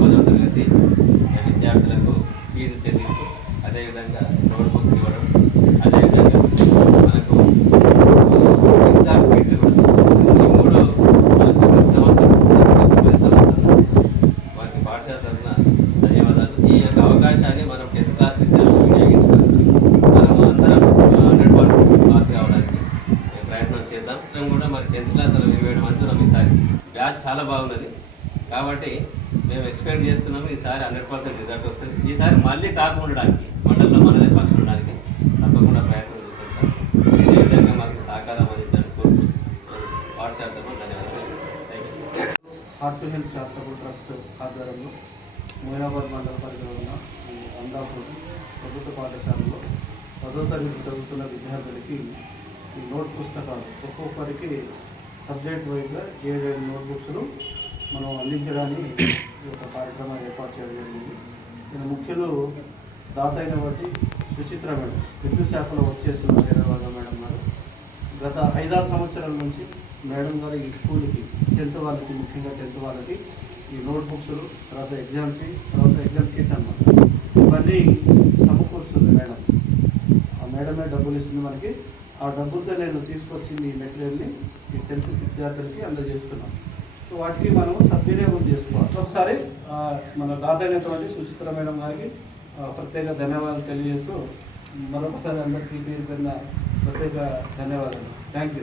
పదవ తరగతి విద్యార్థులకు ఫీజు చెల్లిస్తూ అదేవిధంగా నోట్బుక్స్ ఇవ్వడం, అదేవిధంగా మనకు ఎగ్జామ్ కిట్ కూడా ఈ మూడు వారికి పాఠశాల తరఫున ధన్యవాదాలు. ఈ యొక్క అవకాశాన్ని మనం 10th క్లాస్ విద్యార్థులు వినియోగించుకోవాలి. మనం అందరం 100% పాస్ కావడానికి ప్రయత్నం చేద్దాం. మేము కూడా మరి 10th క్లాస్ 27 మంది ఉన్నాం. ఈసారి బ్యాచ్ చాలా బాగున్నది కాబట్టి మేము ఎక్స్పెక్ట్ చేస్తున్నాము ఈసారి 100% రిజల్ట్ వస్తుంది. ఈసారి మళ్ళీ టాప్ ఉండడానికి, మండలంలో మనదే ఫస్ట్ ఉండడానికి తప్పకుండా ప్రయత్నం చేస్తుంటాం. ఇదే విధంగా మాకు సహకారం అందించడానికి కోరుతూ పాఠశాల ధన్యవాదాలు. Heart to health charitable trust ఆధ్వర్యంలో మోయినాబాద్ మండల పరిధిలో ఉన్న ఈ అందాపూర్ ప్రభుత్వ పాఠశాలలో 10వ తరగతి చదువుతున్న విద్యార్థులకి ఈ నోట్ పుస్తకాలు ఒక్కొక్కరికి సబ్జెక్ట్ వైజ్గా 7 నోట్బుక్స్ను మనం అందించడానికి ఈ యొక్క కార్యక్రమం ఏర్పాటు చేయడం జరిగింది. దీని ముఖ్యులు దాత అయిన బట్టి సుచిత్ర మేడం, విద్యుత్ శాఖలో వర్క్ చేస్తున్న హైదరాబాద్ మేడం గారు గత 5-6 సంవత్సరాల నుంచి మేడం గారు ఈ స్కూల్కి 10th వాళ్ళకి, ముఖ్యంగా 10th వాళ్ళకి ఈ నోట్బుక్స్లు, తర్వాత ఎగ్జామ్ కిట్స్ అన్నమాట ఇవన్నీ సమకూరుస్తుంది మేడం. ఆ మేడమే డబ్బులు ఇస్తుంది మనకి. ఆ డబ్బులతో నేను తీసుకొచ్చింది ఈ మెటీరియల్ని ఈ 10th విద్యార్థులకి అందజేస్తున్నాను. సో వాటికి మనం సద్వినియోగం చేసుకోవాలి. ఒకసారి మన దాత అయినటువంటి సుచిత్ర మేడం గారికి ప్రత్యేక ధన్యవాదాలు తెలియజేస్తూ మరొకసారి అందరికీ పేరు పెరిగిన ప్రత్యేక ధన్యవాదాలు. Thank you.